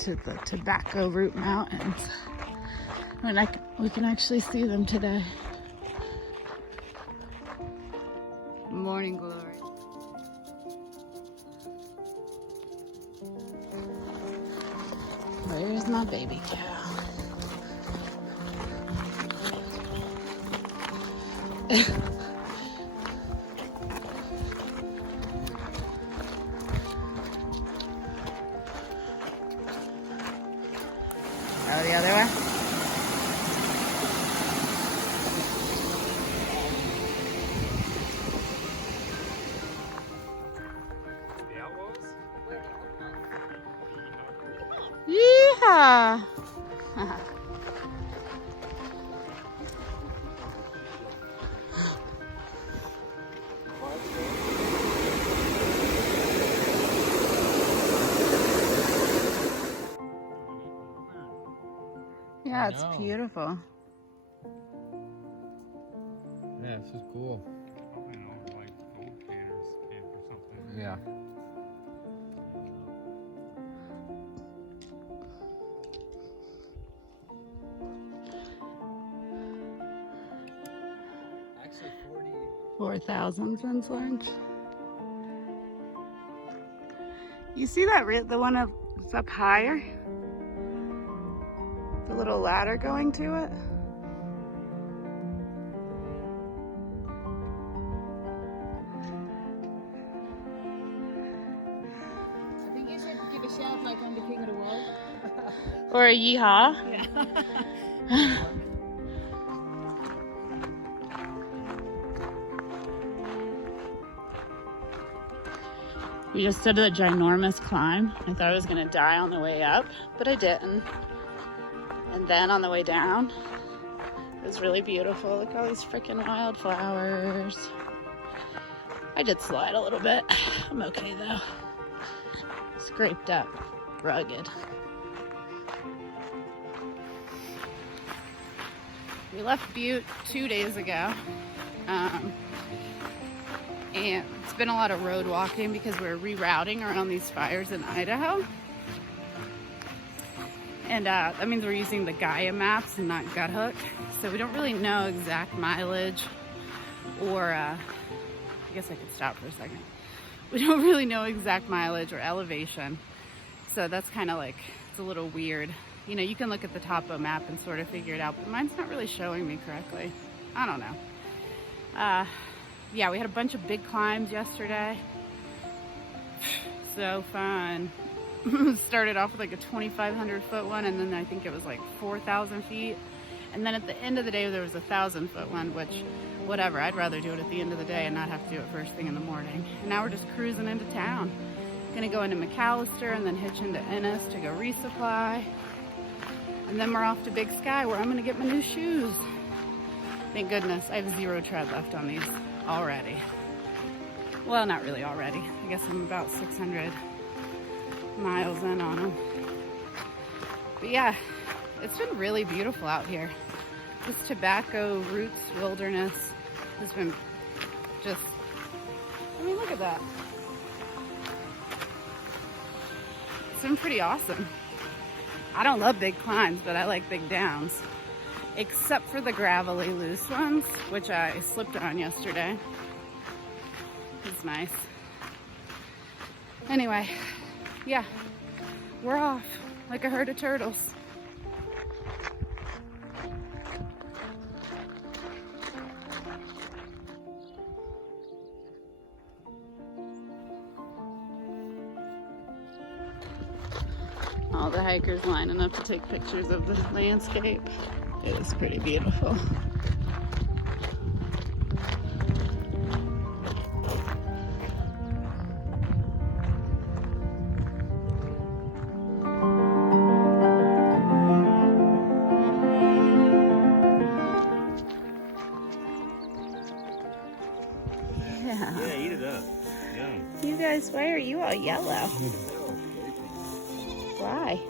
into the Tobacco Root Mountains. And we can actually see them today. Morning glory. Where's my baby cow? Oh, the other way? The Outlaws? Yeehaw! Yeah, it's beautiful. Yeah, this is cool. Probably an old, like, gold canners camp or something. Yeah. Actually, 4,000 since lunch. You see that the one that's up higher? The little ladder going to it? I think you should give a shout like on the King of the World. Or a yeehaw? Yeah. We just did a ginormous climb. I thought I was gonna die on the way up, but I didn't. And then on the way down, it was really beautiful. Look at all these freaking wildflowers. I did slide a little bit. I'm okay though. Scraped up, rugged. We left Butte 2 days ago. And it's been a lot of road walking because we're rerouting around these fires in Idaho. And that means we're using the Gaia maps and not Gut Hook. So we don't really know exact mileage or, I guess I could stop for a second. We don't really know exact mileage or elevation. So that's kind of like, it's a little weird. You know, you can look at the topo map and sort of figure it out, but mine's not really showing me correctly. I don't know. Yeah, we had a bunch of big climbs yesterday. So fun. Started off with like a 2,500 foot one, and then I think it was like 4,000 feet. And then at the end of the day, there was a 1,000 foot one, which, whatever, I'd rather do it at the end of the day and not have to do it first thing in the morning. And now we're just cruising into town. Gonna go into McAllister and then hitch into Ennis to go resupply. And then we're off to Big Sky where I'm gonna get my new shoes. Thank goodness, I have 0 tread left on these already. Well, not really already. I guess I'm about 600 miles in on them. But yeah, it's been really beautiful out here. This Tobacco Roots Wilderness has been just, I mean, look at that. It's been pretty awesome. I don't love big climbs, but I like big downs. Except for the gravelly loose ones, which I slipped on yesterday. It's nice. Anyway, yeah, we're off like a herd of turtles. All the hikers lining up to take pictures of the landscape. It is pretty beautiful. Yeah, eat it up. Yum. You guys, why are you all yellow? Why?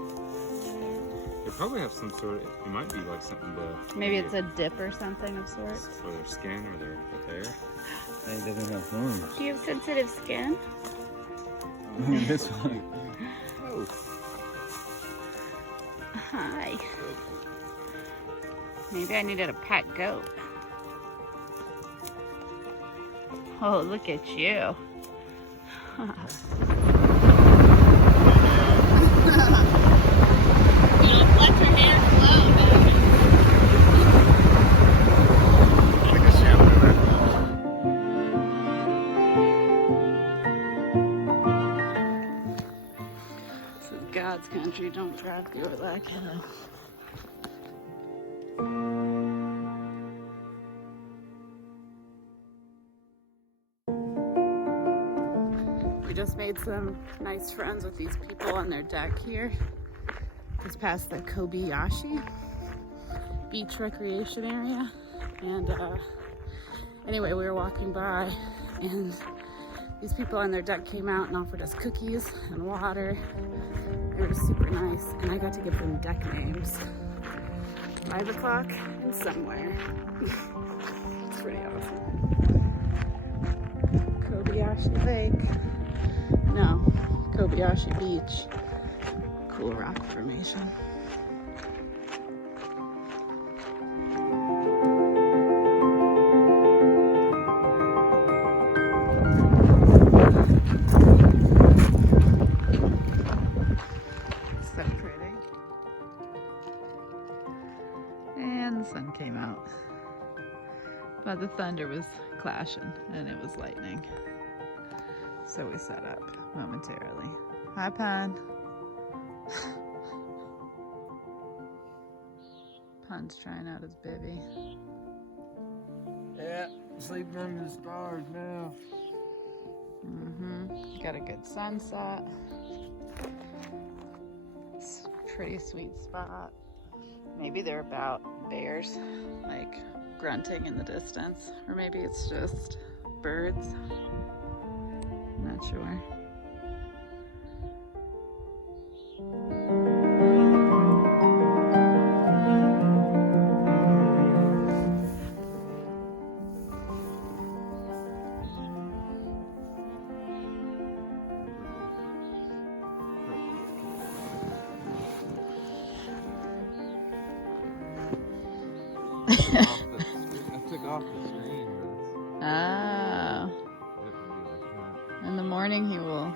They probably have some sort of, it might be like something to... Maybe it's a dip or something of sorts. For their skin or their hair. They doesn't have horns. Do you have sensitive skin? This one. Oh. Hi. Maybe I needed a pet goat. Oh, look at you. This is God's country. Don't drive through it like hell. We just made some nice friends with these people on their deck here. Just past the Kobayashi beach recreation area. And anyway, we were walking by and these people on their deck came out and offered us cookies and water. They were super nice, and I got to give them deck names. 5 o'clock and somewhere. It's pretty awesome. Kobayashi Lake. No, Kobayashi Beach. Cool rock formation. So pretty. And the sun came out. But the thunder was clashing and it was lightning. So we set up momentarily. Hi, Pun. Pun's trying out his bivvy. Yeah, sleeping under the stars now. Got a good sunset. It's a pretty sweet spot. Maybe they're about bears, like grunting in the distance. Or maybe it's just birds. Not sure. I took off the screen. Oh. In the morning he will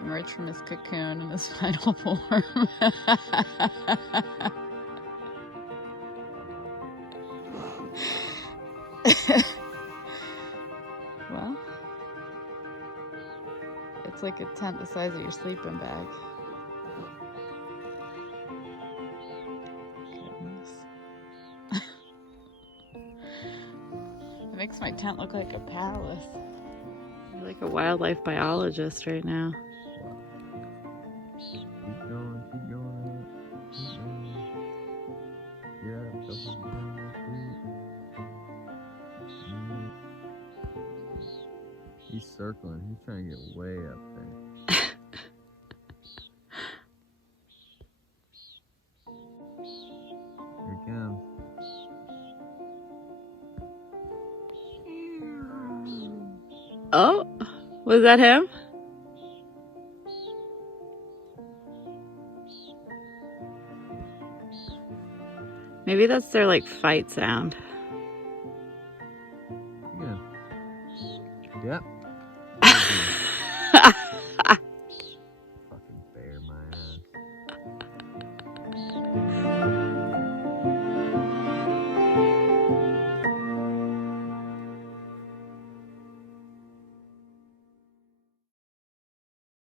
emerge from his cocoon in his final form. Well, it's like a tent the size of your sleeping bag. Goodness. It makes my tent look like a palace. You're like a wildlife biologist right now. Keep going, keep going. Keep going. Yeah, don't forget your feet. He's circling. He's trying to get way up there. Here he comes. Oh, was that him? Maybe that's their like fight sound. Yeah. Yep. Fucking bear, my ass.